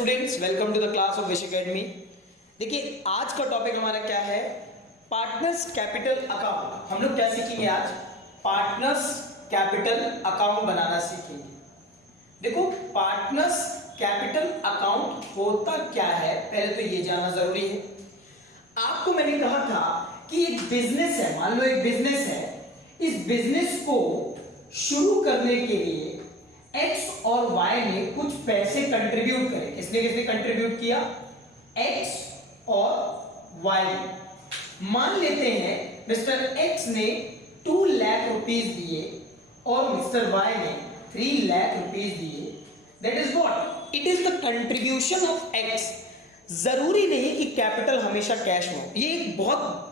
Students, welcome to the class of Wish academy. देखिए आज का टॉपिक हमारा क्या है, पार्टनर्स कैपिटल अकाउंट। हम लोग क्या सीखेंगे आज, पार्टनर्स कैपिटल अकाउंट बनाना सीखेंगे। देखो पार्टनर्स कैपिटल अकाउंट होता क्या है, पहले तो ये जानना जरूरी है। आपको मैंने कहा था कि एक बिजनेस है, मान लो एक बिजनेस है, इस बिजनेस को शुरू करने के लिए एक्स और वाई ने कुछ पैसे कंट्रीब्यूट करे। किसने किसने कंट्रीब्यूट किया, एक्स और वाई। मान लेते हैं मिस्टर एक्स ने 2 लाख रुपीस दिए और मिस्टर वाई ने 3 लाख रुपीस दिए। That is what, it is the contribution of x. जरूरी नहीं कि कैपिटल हमेशा कैश में हो, ये एक बहुत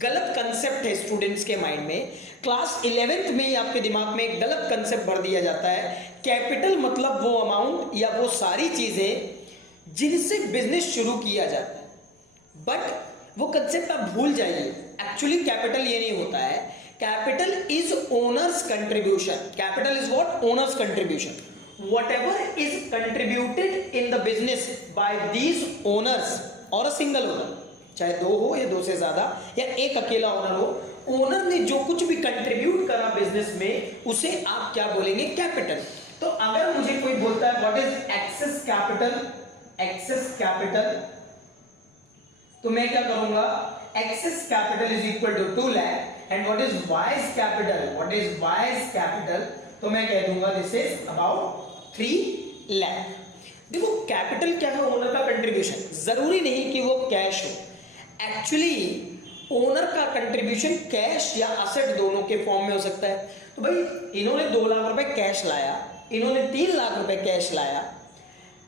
गलत कंसेप्ट है स्टूडेंट्स के माइंड में। क्लास 11th में ही आपके दिमाग में एक गलत कंसेप्ट भर दिया जाता है, कैपिटल मतलब वो अमाउंट या वो सारी चीजें जिनसे बिजनेस शुरू किया जाता है। बट वो कंसेप्ट आप भूल जाइए, एक्चुअली कैपिटल ये नहीं होता है। Capital is owners contribution. Capital is what, owners contribution. whatever is contributed in the business by these owners or a single owner, चाहे 2 हो या 2 से ज्यादा या एक अकेला ओनर हो, ओनर ने जो कुछ भी कंट्रीब्यूट करा बिजनेस में उसे आप क्या बोलेंगे, कैपिटल। तो अगर मुझे कोई बोलता है what is excess capital, excess capital, तो मैं क्या करूंगा, excess capital is equal to 2 lakh and what is wise capital, what is wise capital, तो मैं कह दूंगा दिस इज अबाउट 3 लाख। देखो कैपिटल क्या है, ओनर का कंट्रीब्यूशन। जरूरी नहीं कि वो कैश हो, एक्चुअली ओनर का कंट्रीब्यूशन कैश या असेट दोनों के फॉर्म में हो सकता है। तो भाई इन्होंने 2 लाख रुपए कैश लाया, इन्होंने 3 लाख रुपए कैश लाया।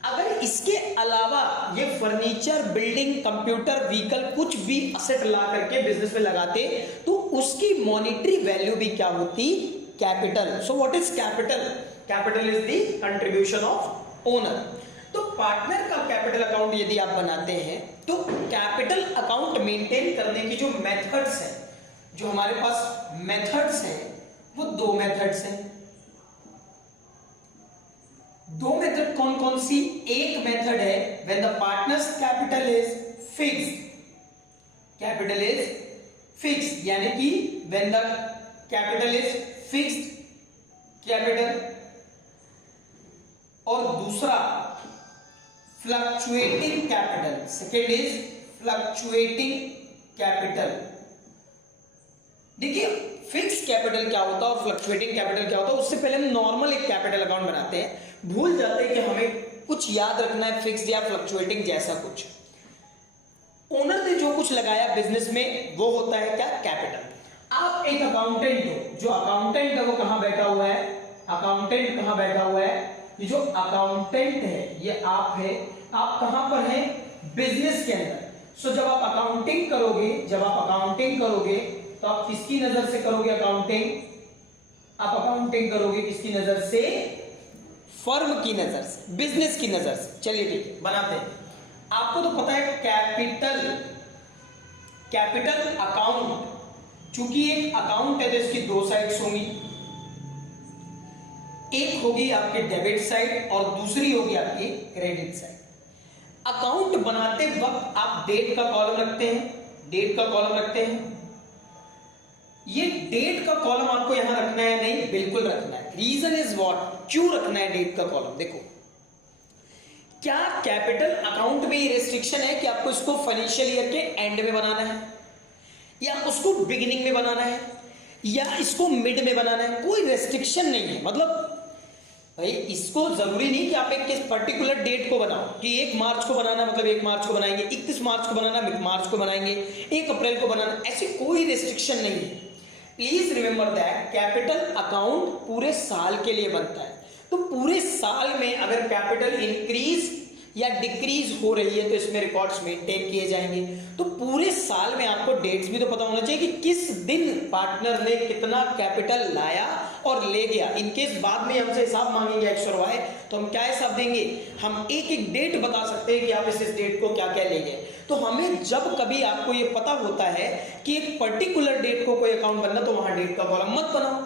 अगर इसके अलावा ये फर्नीचर, बिल्डिंग, कंप्यूटर, व्हीकल कुछ भी असेट ला करके बिजनेस में लगाते तो उसकी मॉनिटरी वैल्यू भी क्या होती, capital. So what is capital, capital is the contribution of owner. तो पार्टनर का कैपिटल अकाउंट यदि आप बनाते हैं तो कैपिटल अकाउंट मेंटेन करने की जो मेथड्स हैं, जो हमारे पास मेथड्स हैं, वो 2 मेथड्स हैं। 2 मेथड कौन कौन सी, एक मेथड है when the partners capital is fixed, capital is fixed, यानी कि when the capital is fixed capital. और दूसरा fluctuating capital, second is fluctuating capital. देखिए फिक्स कैपिटल क्या होता है और फ्लक्चुएटिंग कैपिटल क्या होता है, उससे पहले हम नॉर्मल एक कैपिटल अकाउंट बनाते हैं। भूल जाते हैं कि हमें कुछ याद रखना है फिक्स्ड या फ्लक्चुएटिंग जैसा कुछ। ओनर ने जो कुछ लगाया बिजनेस में वो होता है क्या, कैपिटल। आप एक अकाउंटेंट हो, जो अकाउंटेंट है वो कहां बैठा हुआ है, अकाउंटेंट कहां बैठा हुआ है, ये जो अकाउंटेंट है ये आप है, आप कहां पर हैं, बिजनेस के अंदर। सो जब आप अकाउंटिंग करोगे, जब आप अकाउंटिंग करोगे तो आप किसकी नजर से करोगे अकाउंटिंग, आप अकाउंटिंग करोगे किसकी नजर से, फर्म की नजर से, बिजनेस की नजर से। चलिए ठीक है, बनाते हैं। आपको तो पता है कैपिटल, कैपिटल अकाउंट, चूंकि एक अकाउंट है तो इसकी 2 साइड्स होंगी, एक होगी आपके डेबिट साइड और दूसरी होगी आपकी क्रेडिट साइड। अकाउंट बनाते वक्त आप डेट का कॉलम रखते हैं, डेट का कॉलम रखते हैं। ये डेट का कॉलम आपको यहां रखना है, नहीं बिल्कुल रखना है। रीजन इज व्हाट, क्यों रखना है डेट का कॉलम, देखो क्या कैपिटल अकाउंट में ये रेस्ट्रिक्शन है कि आपको इसको फाइनेंशियल ईयर के एंड में बनाना है या उसको बिगिनिंग में बनाना है या इसको मिड में बनाना है, कोई रेस्ट्रिक्शन नहीं है। मतलब भाई इसको जरूरी नहीं कि आप एक किस पर्टिकुलर डेट को बनाओ कि 1 मार्च को बनाना मतलब 1 मार्च को बनाएंगे, 31 मार्च को बनाना 1 मार्च को बनाएंगे, 1 अप्रैल को बनाना, ऐसी कोई रेस्ट्रिक्शन नहीं है। Please remember that capital account पूरे साल के लिए बनता है। तो पूरे साल में अगर कैपिटल इंक्रीज या डिक्रीज हो रही है तो इसमें रिकॉर्ड्स मेंटेन किए जाएंगे। तो पूरे साल में आपको डेट्स भी तो पता होना चाहिए कि किस दिन पार्टनर ने कितना कैपिटल लाया और ले गया। इनकेस बाद में हमसे हिसाब मांगेंगे एक्स और वाई तो हम क्या हिसाब देंगे, हम एक एक डेट बता सकते हैं कि आप इस डेट को क्या क्या ले गए। तो हमें जब कभी आपको ये पता होता है कि एक पर्टिकुलर डेट को कोई अकाउंट बनना तो वहां डेट का कॉलम मत बनाओ।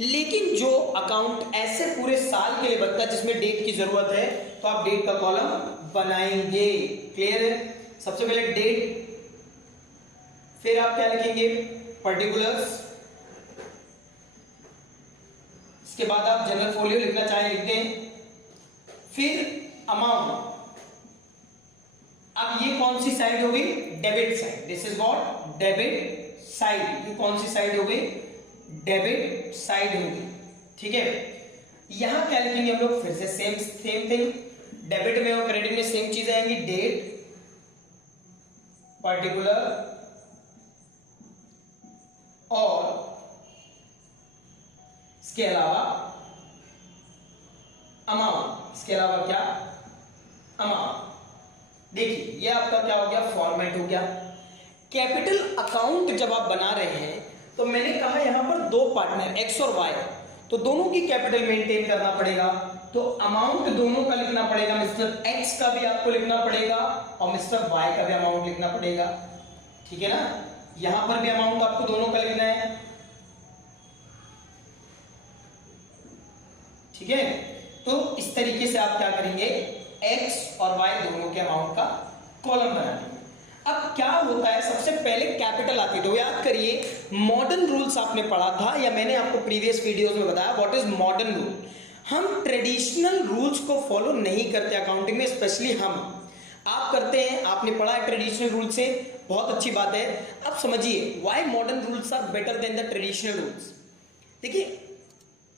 लेकिन जो अकाउंट ऐसे पूरे साल के लिए बनता है जिसमें डेट की जरूरत है तो आप डेट का कॉलम बनाएंगे। क्लियर है? सबसे पहले डेट, फिर आप क्या लिखेंगे, पर्टिकुलर्स, इसके बाद आप जनरल फोलियो लिखना चाहे लिख दें, फिर अमाउंट। अब ये कौन सी साइड हो गई, debit side, this is what, debit side. ये कौन सी साइड हो गई, डेबिट साइड हो गई। ठीक है, यहां क्या लिखेंगे हम लोग, फिर से सेम थिंग, डेबिट में और क्रेडिट में सेम चीज आएंगी, डेट, पर्टिकुलर और इसके अलावा अमाउंट। इसके अलावा क्या, अमाउंट। देखिए ये आपका क्या हो गया, फॉर्मेट हो गया। कैपिटल अकाउंट जब आप बना रहे हैं तो मैंने कहा यहां पर दो पार्टनर एक्स और वाई, तो दोनों की कैपिटल मेंटेन करना पड़ेगा। तो अमाउंट दोनों का लिखना पड़ेगा, मिस्टर एक्स का भी आपको लिखना पड़ेगा और मिस्टर वाई का भी अमाउंट लिखना पड़ेगा। ठीक है ना, यहां पर भी अमाउंट आपको दोनों का लिखना है। ठीक है, तो इस तरीके से आप क्या करेंगे, एक्स और वाई दोनों के अमाउंट का कॉलम बना देंगे। अब क्या होता है, सबसे पहले कैपिटल आती है। तो याद करिए, मॉडर्न रूल्स आपने पढ़ा था या मैंने आपको प्रीवियस वीडियोस में बताया व्हाट इज मॉडर्न रूल। हम ट्रेडिशनल रूल्स को फॉलो नहीं करते अकाउंटिंग में, स्पेशली हम। आप करते हैं, आपने पढ़ा है ट्रेडिशनल रूल से, बहुत अच्छी बात है। अब समझिए why modern rules are better than the traditional rules. देखिए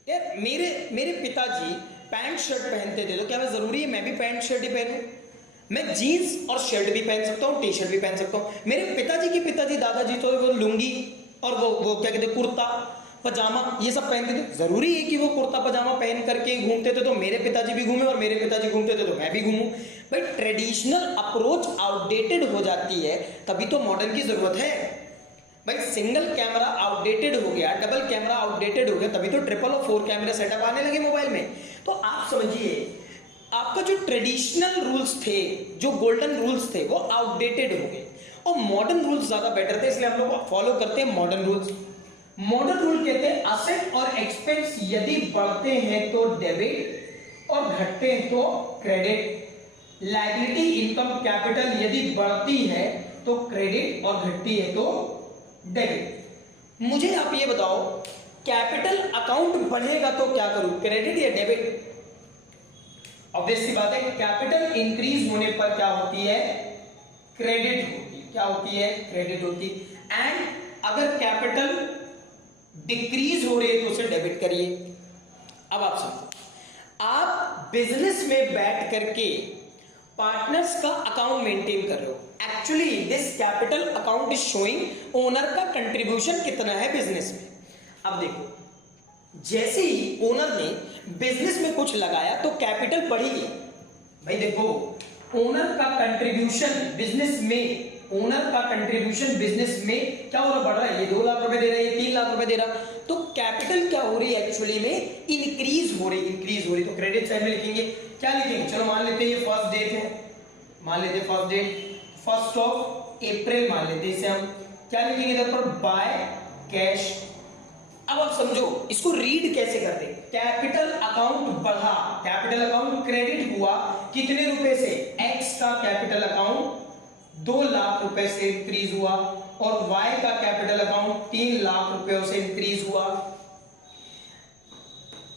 यार, मेरे पिताजी पैंट शर्ट पहनते थे, तो क्या मैं जरूरी है मैं भी पैंट शर्ट ही पहनूं? मैं जीन्स और शर्ट भी पहन सकता हूँ, टी शर्ट भी पहन सकता हूँ। मेरे पिताजी के पिताजी दादाजी तो वो लुंगी और वो क्या कहते हैं, कुर्ता पजामा ये सब पहनते थे। जरूरी है कि वो कुर्ता पजामा पहन करके घूमते थे तो मेरे पिताजी भी घूमे और मेरे पिताजी घूमते थे तो मैं भी घूमूं? भाई ट्रेडिशनल अप्रोच आउटडेटेड हो जाती है, तभी तो मॉडर्न की जरूरत है। भाई सिंगल कैमरा आउटडेटेड हो गया, डबल कैमरा आउटडेटेड हो गया, तभी तो ट्रिपल और 4 कैमरा सेटअप आने लगे मोबाइल में। तो आप समझिए, आपका जो ट्रेडिशनल रूल्स थे, जो गोल्डन रूल्स थे, वो आउटडेटेड हो गए और मॉडर्न रूल्स ज्यादा बेटर थे, इसलिए हम लोग फॉलो करते हैं मॉडर्न रूल्स। मॉडर्न रूल कहते हैं असेट और एक्सपेंस यदि बढ़ते हैं तो डेबिट और घटते हैं तो क्रेडिट। लायबिलिटी, इनकम, कैपिटल यदि बढ़ती है तो क्रेडिट और घटती है तो डेबिट। मुझे आप ये बताओ, कैपिटल अकाउंट बढ़ेगा तो क्या करूं, क्रेडिट या डेबिट? ऑब्वियस सी बात है, कैपिटल इंक्रीज होने पर क्या होती है, क्रेडिट होती है। क्या होती है, क्रेडिट होती है। एंड अगर कैपिटल डिक्रीज हो रही है तो उसे डेबिट करिए। अब आप समझो, आप बिजनेस में बैठ करके पार्टनर्स का अकाउंट मेंटेन कर रहे हो। Actually this capital account is showing owner का कंट्रीब्यूशन कितना है बिजनेस में। अब देखो, जैसे ही ओनर ने बिजनेस में कुछ लगाया तो कैपिटल बढ़ी। भाई देखो, ओनर का कंट्रीब्यूशन बिजनेस में, ओनर का कंट्रीब्यूशन बिजनेस में क्या हो रहा, बढ़ रहा है। ये 2 लाख रुपए दे रहा है, ये 3 लाख रुपए दे रहा, तो कैपिटल क्या हो रही है, एक्चुअली में इंक्रीज हो रही। तो क्रेडिट साइड में लिखेंगे, क्या लिखेंगे, चलो मान लेते हैं ये फर्स्ट डेट है, मान लेते हैं फर्स्ट डेट 1 अप्रैल मान लेते हैं इसे हम। क्या लिखेंगे इधर पर, बाय कैश। अब आप समझो इसको रीड कैसे करते हैं। कैपिटल अकाउंट बढ़ा, कैपिटल अकाउंट क्रेडिट हुआ कितने रुपए से, एक्स का कैपिटल अकाउंट 2 लाख रुपए से इंक्रीज हुआ और वाई का कैपिटल अकाउंट 3 लाख रुपयों से इंक्रीज हुआ।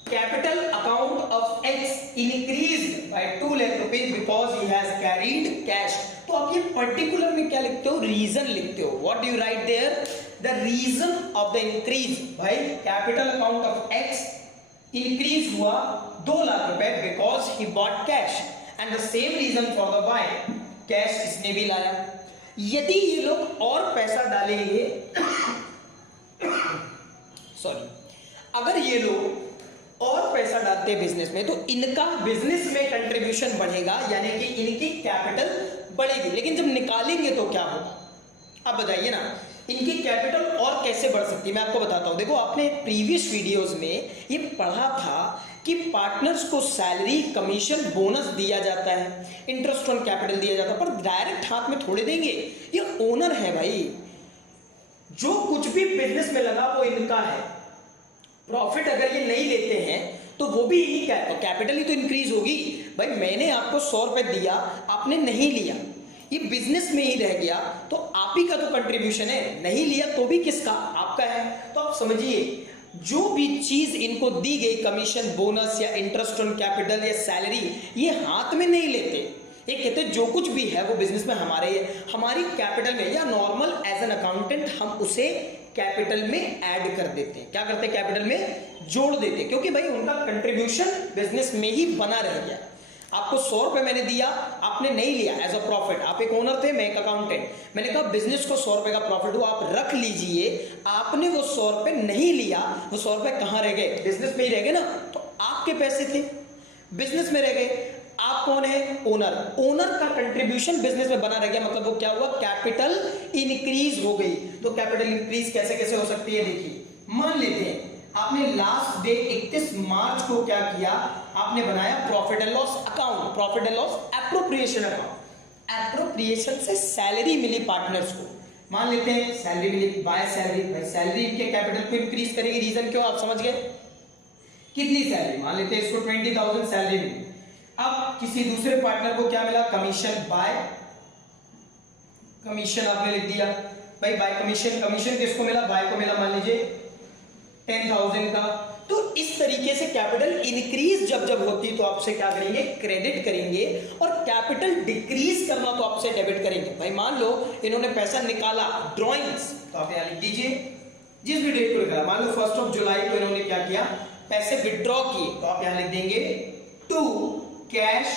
Capital account of x increased by 2 lakh rupees because he has carried cash. तो आप ये पर्टिकुलर में क्या लिखते हो, रीजन लिखते हो। What do you write there, the reason of the increase. भाई capital account of X increase हुआ 2 लाख रुपए because he bought cash, and the same reason for the Y, cash इसने भी लाया। यदि ये लोग और पैसा डालेंगे सॉरी, अगर ये लोग और पैसा डालते हैं बिजनेस में तो इनका बिजनेस में कंट्रीब्यूशन बढ़ेगा, यानी कि इनकी कैपिटल बढ़ेगी। लेकिन जब निकालेंगे तो क्या होगा, अब बताइए ना, इनकी कैपिटल और कैसे बढ़ सकती है, मैं आपको बताता हूं। देखो, आपने प्रीवियस वीडियोस में ये पढ़ा था कि पार्टनर्स को सैलरी, कमीशन, बोनस दिया जाता है, इंटरेस्ट ऑन कैपिटल दिया जाता है, पर डायरेक्ट हाथ में थोड़े देंगे। ये ओनर है भाई, जो कुछ भी बिजनेस में लगा वो इनका है। प्रॉफिट अगर ये नहीं लेते हैं तो वो भी इन्हीं का है, तो कैपिटल ही तो इंक्रीज होगी। भाई मैंने आपको 100 रुपए दिया, आपने नहीं लिया, ये बिजनेस में ही रह गया, तो आप ही का तो कंट्रीब्यूशन है, नहीं लिया तो भी किसका, आपका है। तो आप समझिए जो भी चीज इनको दी गई, कमीशन, बोनस या इंटरेस्ट ऑन कैपिटल या सैलरी, ये हाथ में नहीं लेते, ये कहते जो कुछ भी है वो बिजनेस में हमारे है, हमारी कैपिटल में, या नॉर्मल एज एन अकाउंटेंट हम उसे कैपिटल में ऐड कर देते हैं। क्या करते हैं, कैपिटल में जोड़ देते हैं, क्योंकि भाई उनका कंट्रीब्यूशन बिजनेस में ही बना रह गया। आपको 100 रुपए मैंने दिया, आपने नहीं लिया एज अ प्रॉफिट, आप एक ओनर थे, मैं एक अकाउंटेंट, मैंने कहा बिजनेस को 100 रुपए का प्रॉफिट हुआ, आप रख लीजिए, आपने वो 100 रुपए नहीं लिया, वो 100 रुपए कहां रह गए, बिजनेस में ही रह गए ना, तो आपके पैसे थे, बिजनेस में रह गए। आप कौन है, ओनर, ओनर का कंट्रीब्यूशन बिजनेस में बना रह गया, मतलब वो क्या हुआ, कैपिटल इंक्रीज हो गई। तो कैपिटल इंक्रीज कैसे कैसे हो सकती है, देखिए मान लेते हैं आपने लास्ट डे 31 मार्च को क्या किया, आपने बनाया profit and loss account, profit and loss appropriation account, appropriation से सैलरी मिली पार्टनर्स को, मान लेते हैं सैलरी मिली, बाय सैलरी, भाई सैलरी के कैपिटल को इंक्रीज करेगी, रीजन क्यों आप समझ गए, कितनी सैलरी, मान लेते हैं इसको 20,000 सैलरी मिली। अब किसी दूसरे पार्टनर को क्या मिला, कमीशन, बाय कमीशन आपने लिख दिया, भाई बाय कमीशन, कमीशन किसको मिला, बाय को मिला, मान लीजिए 10,000 का। तो इस तरीके से कैपिटल इंक्रीज जब जब होती तो आपसे क्या करेंगे, क्रेडिट करेंगे, और कैपिटल डिक्रीज करना तो आपसे डेबिट करेंगे। भाई मान लो इन्होंने पैसा निकाला, ड्रॉइंग्स, तो आप यहां लिख दीजिए जिस भी डेट को निकाला, मान लो 1 जुलाई को इन्होंने क्या किया, पैसे विड्रॉ किए, तो आप यहां लिख देंगे टू कैश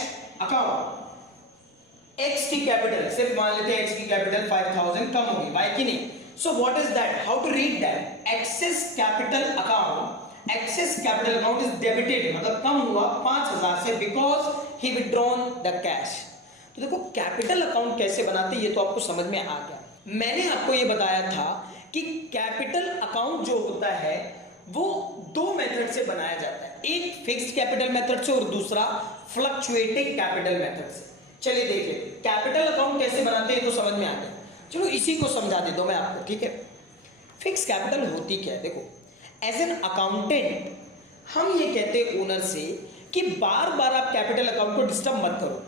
अकाउंट, एक्स की कैपिटल, सिर्फ मान लेते हैं एक्स की कैपिटल 5,000 कम होगी, बाय की नहीं। So what is that? How to read that? Excess capital account, excess capital account is debited, मतलब कम हुआ 5,000 से, because he withdrawn the cash। तो देखो कैपिटल अकाउंट कैसे बनाते हैं ये तो आपको समझ में आ गया। मैंने आपको ये बताया था कि कैपिटल अकाउंट जो होता है वो दो मेथड से बनाया जाता है, एक फिक्स्ड कैपिटल मेथड से और दूसरा फ्लक्चुएटिंग कैपिटल मेथड से। चलिए देखिए कैपिटल अकाउंट कैसे बनाते हैं तो समझ में आ गया, चलो इसी को समझा देता हूं मैं आपको, ठीक है। फिक्स कैपिटल होती क्या है, देखो एज एन अकाउंटेंट हम ये कहते हैं ओनर से कि बार बार आप कैपिटल अकाउंट को डिस्टर्ब मत करो।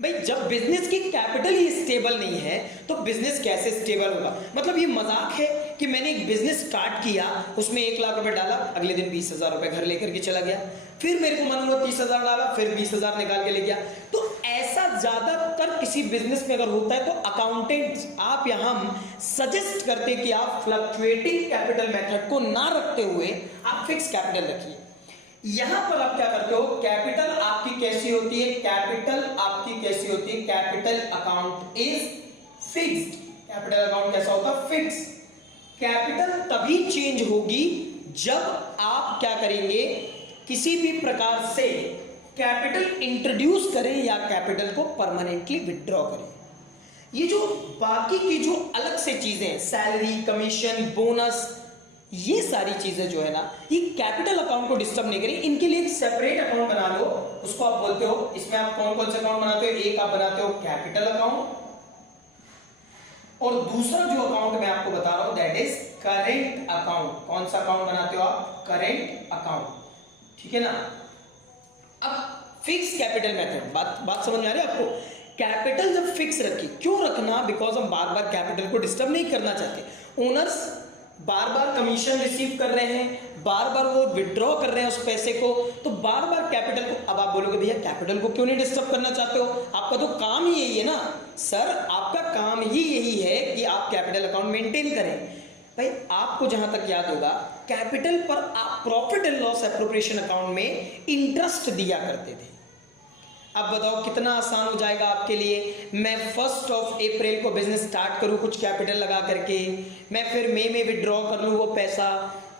भाई जब बिजनेस की कैपिटल ही स्टेबल नहीं है तो बिजनेस कैसे स्टेबल होगा, मतलब ये मजाक है कि मैंने एक बिजनेस स्टार्ट किया, उसमें 1 लाख रुपए डाला, अगले दिन 20,000 रुपए घर लेकर के चला गया, फिर मेरे को मन हुआ 30,000 डाला, फिर 20,000 निकाल के ले गया। तो ऐसा ज्यादातर किसी बिजनेस में अगर होता है तो अकाउंटेंट्स आप यहां सजेस्ट करते हैं कि आप फ्लक्चुएटिंग कैपिटल मेथड को ना रखते हुए आप फिक्स कैपिटल रखिए। यहां पर आप क्या करते हो, कैपिटल आपकी कैसी होती है, कैपिटल आपकी कैसी होती है, capital account is fixed, capital account कैसा होता है, फिक्स। कैपिटल तभी चेंज होगी जब आप क्या करेंगे, किसी भी प्रकार से कैपिटल इंट्रोड्यूस करें या कैपिटल को परमानेंटली विथड्रॉ करें। ये जो बाकी की जो अलग से चीजें हैं, सैलरी, कमीशन, बोनस, ये सारी चीजें जो है ना, ये कैपिटल अकाउंट को डिस्टर्ब नहीं करें, इनके लिए एक सेपरेट अकाउंट बना लो, उसको आप बोलते हो, इसमें आप कौन कौन से अकाउंट बनाते हो, एक आप बनाते हो कैपिटल अकाउंट, और दूसरा जो अकाउंट मैं आपको बता रहा हूं दैट इज करेंट अकाउंट। कौन सा अकाउंट बनाते हो आप, करेंट अकाउंट, ठीक है ना। अब फिक्स कैपिटल मेथड, बात समझ में आ रही है आपको। कैपिटल जब फिक्स रखी, क्यों रखना, बिकॉज हम बार बार कैपिटल को डिस्टर्ब नहीं करना चाहते। ओनर्स बार बार कमीशन रिसीव कर रहे हैं, बार बार वो विड्रॉ कर रहे हैं उस पैसे को, तो बार बार कैपिटल को, अब आप बोलोगे भैया कैपिटल को क्यों नहीं डिस्टर्ब करना चाहते हो, आपका तो काम ही यही है ना। सर आपका काम ही यही है कि आप कैपिटल अकाउंट मेंटेन करें। भाई आपको जहां तक याद होगा कैपिटल पर आप profit and loss appropriation account में इंटरेस्ट दिया करते थे। अब बताओ कितना आसान हो जाएगा आपके लिए। मैं 1 अप्रैल को बिजनेस स्टार्ट करूं कुछ कैपिटल लगा करके, मैं फिर मई में विड्रॉ कर लूं वो पैसा,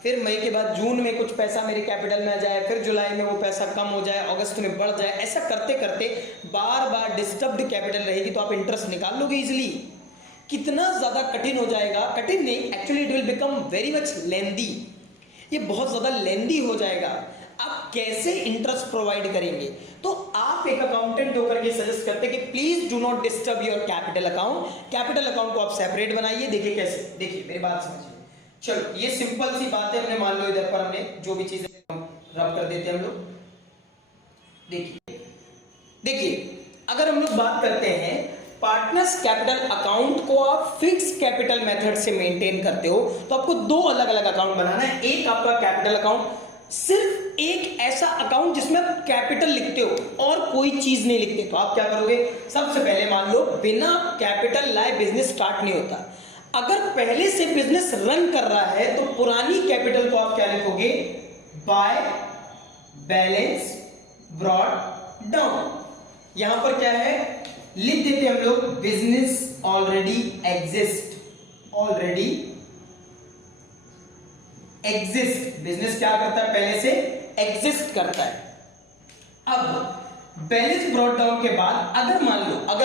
फिर मई के बाद जून में कुछ पैसा मेरे कैपिटल में आ जाए, फिर जुलाई में वो पैसा कम हो जाए, अगस्त में बढ़ जाए, ऐसा करते करते बार बार डिस्टर्ब्ड कैपिटल रहेगी तो आप इंटरेस्ट निकाल लोगे इजिली। कितना ज्यादा कठिन हो जाएगा, कठिन नहीं, actually it will become very much lengthy, ये बहुत ज्यादा लेंदी हो जाएगा। आप कैसे इंटरेस्ट प्रोवाइड करेंगे, तो आप एक अकाउंटेंट होकर के सजेस्ट करते हैं कि please do not disturb your capital account. Capital account को आप सेपरेट बनाइए। देखिए कैसे, देखिए मेरी बात समझिए। चलो ये सिंपल सी बात है, हमने मान लो इधर पर हमने जो भी चीजें रब कर देते हैं हम लोग। देखिए देखिए अगर हम लोग बात करते हैं पार्टनर्स कैपिटल अकाउंट को आप फिक्स कैपिटल मेथड से मेंटेन करते हो तो आपको दो अलग अलग अकाउंट बनाना है। एक आपका कैपिटल अकाउंट, सिर्फ एक ऐसा अकाउंट जिसमें आप कैपिटल लिखते हो और कोई चीज नहीं लिखते। तो आप क्या करोगे, सबसे पहले मान लो बिना कैपिटल लाए बिजनेस स्टार्ट नहीं होता। अगर पहले से बिजनेस रन कर रहा है तो पुरानी कैपिटल को आप क्या लिखोगे, बाय बैलेंस ब्रॉट डाउन। यहां पर क्या है, लिख देते हम लोग business already exist, already exist. Business क्या करता है, पहले से एग्जिस्ट करता है। अब बैलेंस ब्रॉट डाउन के बाद अगर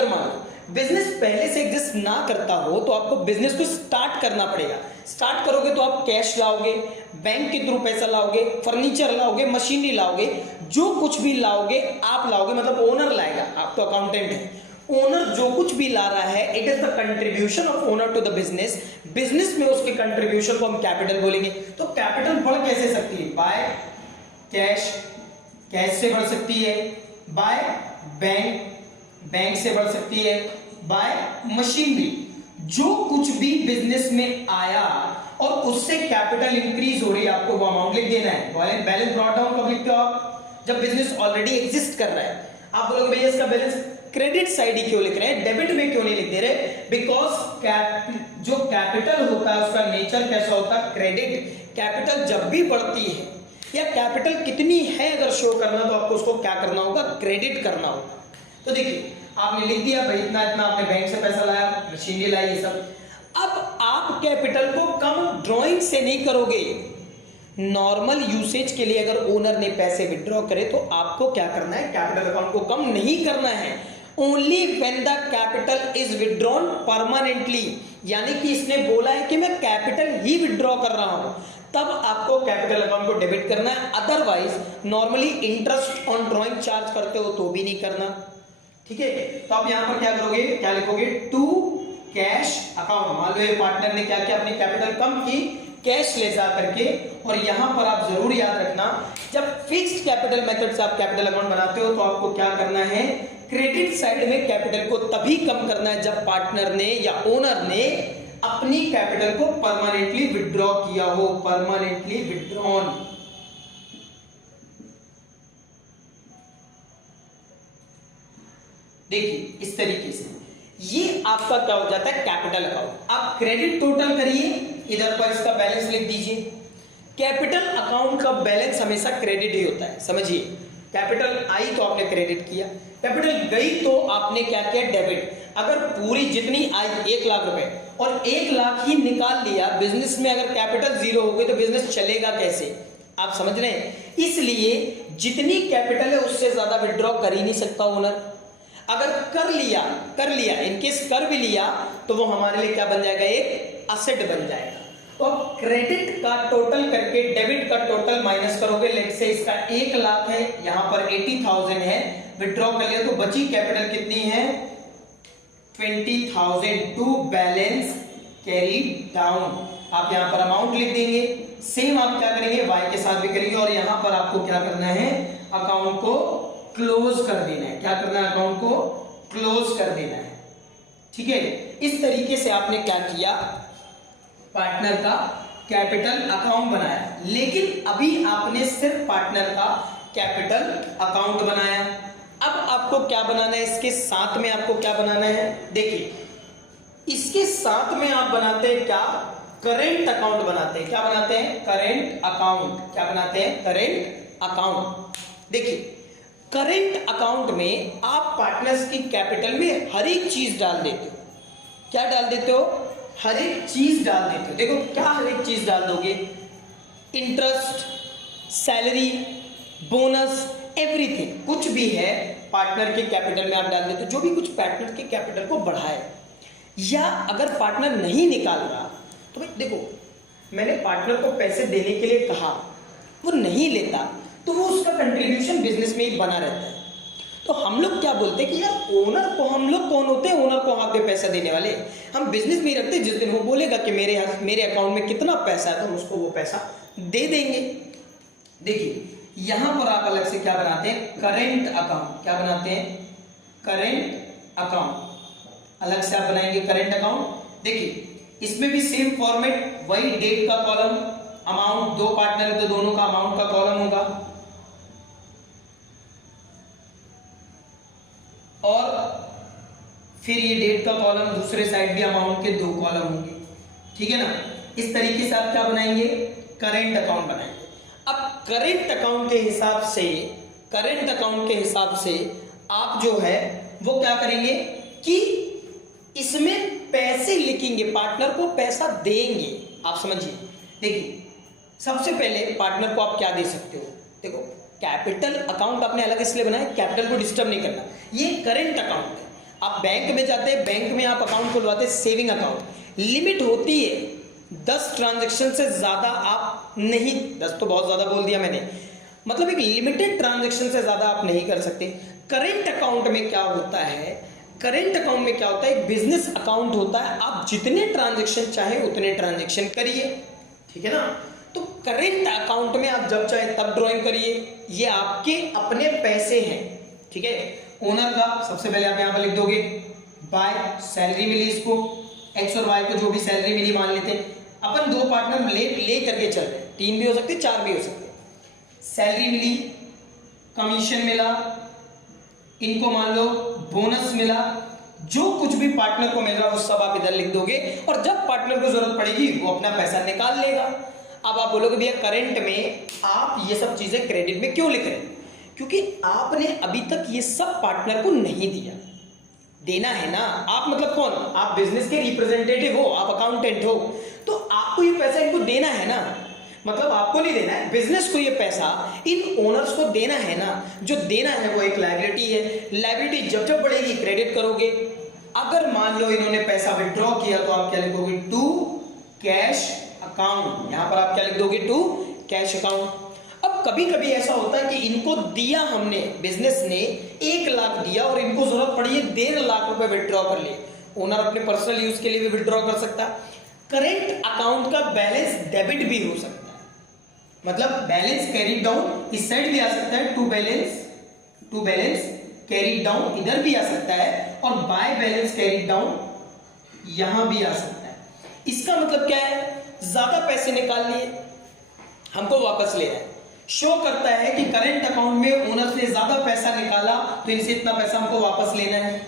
मान लो बिजनेस पहले से एग्जिस्ट ना करता हो तो आपको बिजनेस को स्टार्ट करना पड़ेगा। स्टार्ट करोगे तो आप कैश लाओगे, बैंक के थ्रू पैसा लाओगे, फर्नीचर लाओगे, मशीनरी लाओगे, जो कुछ भी लाओगे आप लाओगे, मतलब ओनर लाएगा, आप तो अकाउंटेंट है। ओनर जो कुछ भी ला रहा है it is the contribution of owner to the business. Business में उसके कंट्रीब्यूशन को हम कैपिटल बोलेंगे। तो कैपिटल बढ़ कैसे सकती है, बाय कैश, कैश से बढ़ सकती है, बाय बैंक, बैंक से बढ़ सकती है, बाय मशीनरी। जो कुछ भी बिजनेस में आया और उससे कैपिटल इंक्रीज हो रही है, आपको वो अमाउंट लिख देना है। बैलेंस ब्रॉट डाउन कब लिखते हो आप, जब बिजनेस ऑलरेडी एग्जिस्ट कर रहा है। आप बोलोगे भैया इसका बैलेंस क्रेडिट साइड ही क्यों लिख रहे हैं, डेबिट में क्यों नहीं लिख दे रहे, बिकॉज जो कैपिटल होता है उसका नेचर कैसा होता है, क्रेडिट। कैपिटल जब भी बढ़ती है या कैपिटल कितनी है अगर शो करना तो आपको उसको क्या करना होगा, क्रेडिट करना होगा। तो देखिए आपने लिख दिया भाई इतना इतना आपने बैंक से पैसा लाया, मशीनरी लाई, ये सब। अब आप कैपिटल को कम ड्राइंग से नहीं करोगे। नॉर्मल यूसेज के लिए अगर ओनर ने पैसे विड्रॉ करे तो आपको क्या करना है, कैपिटल अकाउंट को कम नहीं करना है। Only when the capital is withdrawn permanently, यानी कि इसने बोला है कि मैं कैपिटल ही विड्रॉ कर रहा हूं, तब आपको कैपिटल अकाउंट को डेबिट करना है। Otherwise normally interest on drawing charge करते हो तो भी नहीं करना। ठीक है, तो आप यहां पर क्या करोगे, क्या लिखोगे, टू कैश अकाउंट। मान लो ये पार्टनर ने क्या किया, अपनी कैपिटल कम की कैश ले जा करके। और यहां पर आप जरूर याद रखना, जब फिक्स्ड कैपिटल मेथड से आप कैपिटल अकाउंट बनाते हो तो आपको क्या करना है, क्रेडिट साइड में कैपिटल को तभी कम करना है जब पार्टनर ने या ओनर ने अपनी कैपिटल को परमानेंटली विड्रॉ किया हो, परमानेंटली विड्रॉन। देखिए इस तरीके से ये आपका क्या हो जाता है, कैपिटल अकाउंट। आप क्रेडिट टोटल करिए, इधर पर इसका बैलेंस लिख दीजिए। कैपिटल अकाउंट का बैलेंस हमेशा क्रेडिट ही होता है, समझिए। कैपिटल आई तो आपने क्रेडिट किया, कैपिटल गई तो आपने क्या किया, डेबिट। अगर पूरी जितनी आई 1 लाख रुपए और 1 लाख ही निकाल लिया बिजनेस में, अगर कैपिटल जीरो हो गई तो बिजनेस चलेगा कैसे, आप समझ रहे हैं। इसलिए जितनी कैपिटल है उससे ज्यादा विड्रॉ कर ही नहीं सकता ओनर। अगर कर लिया इनकेस कर भी लिया तो वो हमारे लिए क्या बन जाएगा, एक असेट बन जाएगा। तो अब क्रेडिट का टोटल करके डेबिट का टोटल माइनस करोगे। लेट से इसका 1 लाख है, यहां पर 80,000 है, विड्रॉ कर लिया तो बची कैपिटल कितनी है, 20,000 टू बैलेंस कैरी डाउन। आप यहां पर अमाउंट लिख देंगे। सेम आप क्या करेंगे, वाई के साथ भी करेंगे और यहां पर आपको क्या करना है, अकाउंट को क्लोज कर देना है। क्या करना है, अकाउंट को क्लोज कर देना है। ठीक है, इस तरीके से आपने क्या किया, पार्टनर का कैपिटल अकाउंट बनाया। लेकिन अभी आपने सिर्फ पार्टनर का कैपिटल अकाउंट बनाया। अब आपको क्या बनाना है, इसके साथ में आपको क्या बनाना है, देखिए इसके साथ में आप बनाते हैं क्या, करेंट अकाउंट बनाते हैं। क्या बनाते हैं, करेंट अकाउंट। क्या बनाते हैं, करेंट अकाउंट। देखिए करेंट अकाउंट में आप पार्टनर्स की कैपिटल में हर एक चीज डाल देते हो। क्या डाल देते हो, हर एक चीज डाल देते हो। देखो क्या हर एक चीज डाल दोगे, इंटरेस्ट, सैलरी, बोनस, एवरीथिंग, कुछ भी है पार्टनर के कैपिटल में आप डाल देते हो, जो भी कुछ पार्टनर के कैपिटल को बढ़ाए। या अगर पार्टनर नहीं निकाल रहा तो भाई देखो, मैंने पार्टनर को पैसे देने के लिए कहा, वो नहीं लेता तो वो उसका कंट्रीब्यूशन बिजनेस में ही बना रहता है। तो हम लोग क्या बोलते हैं कि यार ओनर को, हम लोग कौन होते हैं ओनर को हाथ में पैसा देने वाले, हम बिजनेस में ही रखते हैं। जिस दिन वो बोलेगा कि मेरे अकाउंट में कितना पैसा है तो हम उसको वो पैसा दे देंगे। देखिए यहां पर आप अलग से क्या बनाते हैं, करेंट अकाउंट। क्या बनाते हैं, करेंट अकाउंट अलग से आप बनाएंगे करेंट अकाउंट। देखिए इसमें भी सेम फॉर्मेट, वही डेट का कॉलम, अमाउंट, दो पार्टनर है तो दोनों का अमाउंट का कॉलम होगा, और फिर ये डेट का कॉलम, दूसरे साइड भी अमाउंट के दो कॉलम होंगे, ठीक है ना। इस तरीके से आप क्या बनाएंगे, करेंट अकाउंट बनाएंगे। अब करेंट अकाउंट के हिसाब से, करेंट अकाउंट के हिसाब से आप जो है वो क्या करेंगे कि इसमें पैसे लिखेंगे, पार्टनर को पैसा देंगे। आप समझिए, देखिए सबसे पहले पार्टनर को आप क्या दे सकते हो, देखो कैपिटल अकाउंट आपने अलग इसलिए बनाया, कैपिटल को डिस्टर्ब नहीं करना, ये करेंट अकाउंट है। आप बैंक में जाते हैं, बैंक में आप अकाउंट खुलवाते हैं, सेविंग अकाउंट, लिमिट होती है 10 ट्रांजैक्शन से ज्यादा आप नहीं, 10 तो बहुत ज्यादा बोल दिया मैंने, मतलब एक लिमिटेड ट्रांजैक्शन से ज्यादा आप नहीं कर सकते। करेंट अकाउंट में क्या होता है, करेंट अकाउंट में क्या होता है, एक बिजनेस अकाउंट होता है, आप जितने ट्रांजैक्शन चाहे उतने ट्रांजैक्शन करिए, ठीक है ना। तो करेंट अकाउंट में आप जब चाहे तब ड्रॉइंग करिए, ये आपके अपने पैसे हैं, ठीक है। ओनर का सबसे पहले आप यहां पर लिख दोगे बाय, सैलरी मिली इसको, एक्स और वाई को जो भी सैलरी मिली मान लेते हैं, अपन दो पार्टनर ले करके चल रहे हैं, 3 भी हो सकते 4 भी हो सकते, सैलरी मिली, कमीशन मिला, इनको मान लो बोनस मिला, जो कुछ भी पार्टनर को मिल रहा है वो सब आप इधर लिख दोगे, और जब पार्टनर को जरूरत पड़ेगी वो अपना पैसा निकाल लेगा। अब आप बोलोगे भैया करेंट में आप ये सब चीजें क्रेडिट में क्यों लिख रहे हैं, क्योंकि आपने अभी तक ये सब पार्टनर को नहीं दिया, देना है ना। आप मतलब कौन, आप बिजनेस के रिप्रेजेंटेटिव हो, आप अकाउंटेंट हो, तो आपको ये पैसा इनको देना है ना, मतलब आपको नहीं देना है, बिजनेस को ये पैसा इन ओनर्स को देना है ना। जो देना है वो एक लायबिलिटी है, लायबिलिटी जब जब बढ़ेगी क्रेडिट करोगे। अगर मान लो इन्होंने पैसा विड्रॉ किया तो आप क्या लिखोगे, टू कैश अकाउंट, यहां पर आप क्या लिख दोगे, टू कैश अकाउंट। अब कभी कभी ऐसा होता है कि इनको दिया हमने, बिजनेस ने 1 लाख दिया और इनको जरूरत पड़ी है 1.5 लाख रुपए विड्रॉ कर लिए, ओनर अपने पर्सनल यूज के लिए भी विड्रॉ कर सकता है। करेंट अकाउंट का बैलेंस डेबिट भी हो सकता है, मतलब बैलेंस कैरी डाउन इस साइड भी आ सकता है, टू बैलेंस कैरी डाउन इधर भी आ सकता है, और बाय बैलेंस कैरी डाउन यहां भी आ सकता है। इसका मतलब क्या है, ज्यादा पैसे निकाल लिए, हमको वापस लेना है, शो करता है कि करंट अकाउंट में ओनर से ज्यादा पैसा निकाला तो इनसे इतना पैसा हमको वापस लेना है।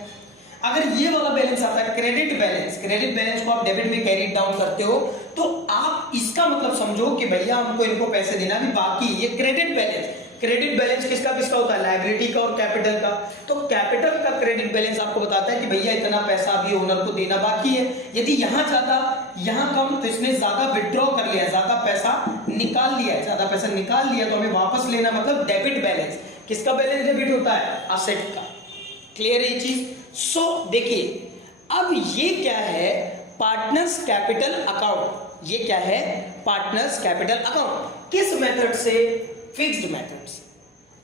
अगर ये वाला बैलेंस आता है क्रेडिट बैलेंस, क्रेडिट बैलेंस को आप डेबिट में कैरी डाउन करते हो, तो आप इसका मतलब समझो कि भैया हमको इनको पैसे देना भी बाकी, ये क्रेडिट बैलेंस। क्रेडिट बैलेंस किसका किसका होता है, लायबिलिटी का और कैपिटल का। तो कैपिटल का क्रेडिट बैलेंस आपको बताता है कि भैया इतना पैसा अभी ओनर को देना बाकी है। यदि यहां ज्यादा यहां कम तो इसने ज्यादा विड्रॉ कर लिया, ज्यादा पैसा निकाल लिया, ज्यादा पैसा निकाल लिया तो हमें वापस लेना, मतलब डेबिट बैलेंस। किसका बैलेंस डेबिट होता है, असेट का। क्लियर है ये चीज। सो देखिए अब ये क्या है, पार्टनर्स कैपिटल अकाउंट। ये क्या है, पार्टनर्स कैपिटल अकाउंट। किस मेथड से, फिक्स्ड मेथड से।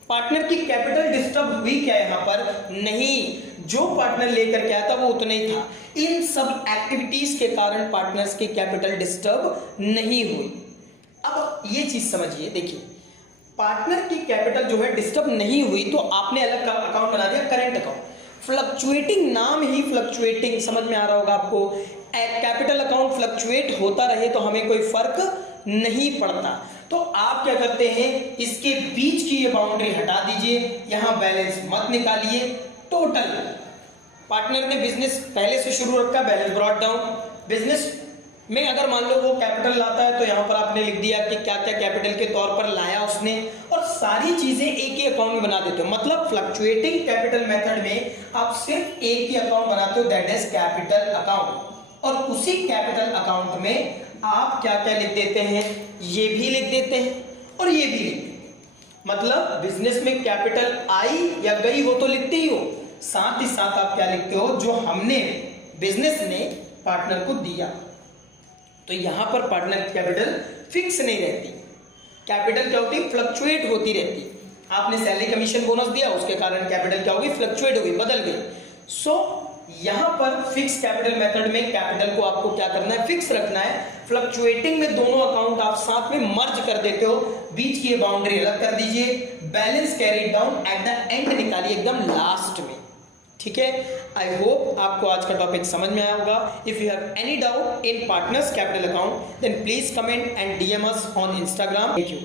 पार्टनर की कैपिटल डिस्टर्ब हुई क्या यहां पर, नहीं, जो पार्टनर लेकर के आया था वो उतना ही था। इन सब एक्टिविटीज के कारण पार्टनर्स की कैपिटल डिस्टर्ब नहीं हुई। अब ये चीज समझिए, देखिए पार्टनर की कैपिटल जो है डिस्टर्ब नहीं हुई तो आपने अलग का अकाउंट बना दिया करेंट अकाउंट। फ्लक्चुएटिंग, नाम ही फ्लक्चुएटिंग, समझ में आ रहा होगा आपको। कैपिटल अकाउंट फ्लक्चुएट होता रहे तो हमें कोई फर्क नहीं पड़ता। तो आप क्या करते हैं, इसके बीच की ये बाउंड्री हटा दीजिए, यहां बैलेंस मत निकालिए। टोटल पार्टनर ने बिजनेस पहले से शुरू रखा, बैलेंस ब्रॉट डाउन। बिजनेस में अगर मान लो वो कैपिटल लाता है तो यहां पर आपने लिख दिया कि क्या क्या कैपिटल के तौर पर लाया उसने, और सारी चीजें एक ही अकाउंट में बना देते हो। मतलब फ्लक्चुएटिंग कैपिटल मेथड में आप सिर्फ एक ही अकाउंट बनाते हो, दैट इज कैपिटल अकाउंट। और उसी कैपिटल अकाउंट में आप क्या क्या लिख देते हैं, ये भी लिख देते हैं और ये भी लिख देते हैं। मतलब बिजनेस में कैपिटल आई या गई वो तो लिखते ही हो, साथ ही साथ आप क्या लिखते हो, जो हमने बिजनेस ने पार्टनर को दिया। तो यहां पर पार्टनर की कैपिटल फिक्स नहीं रहती, कैपिटल क्या होती है, फ्लक्चुएट होती रहती। आपने सैलरी कमीशन बोनस दिया, उसके कारण कैपिटल क्या होगी, फ्लक्चुएट हो गई, बदल गई। सो यहां पर फिक्स कैपिटल मेथड में कैपिटल को आपको क्या करना है, फिक्स रखना है। फ्लक्चुएटिंग में दोनों अकाउंट आप साथ में मर्ज कर देते हो, बीच की बाउंड्री अलग कर दीजिए। Balance carry down at the end निकालिए, एकदम लास्ट में। ठीक है, आई होप आपको आज का टॉपिक समझ में आया होगा। If you have any doubt in partners capital account then please comment and DM us on Instagram। Thank you.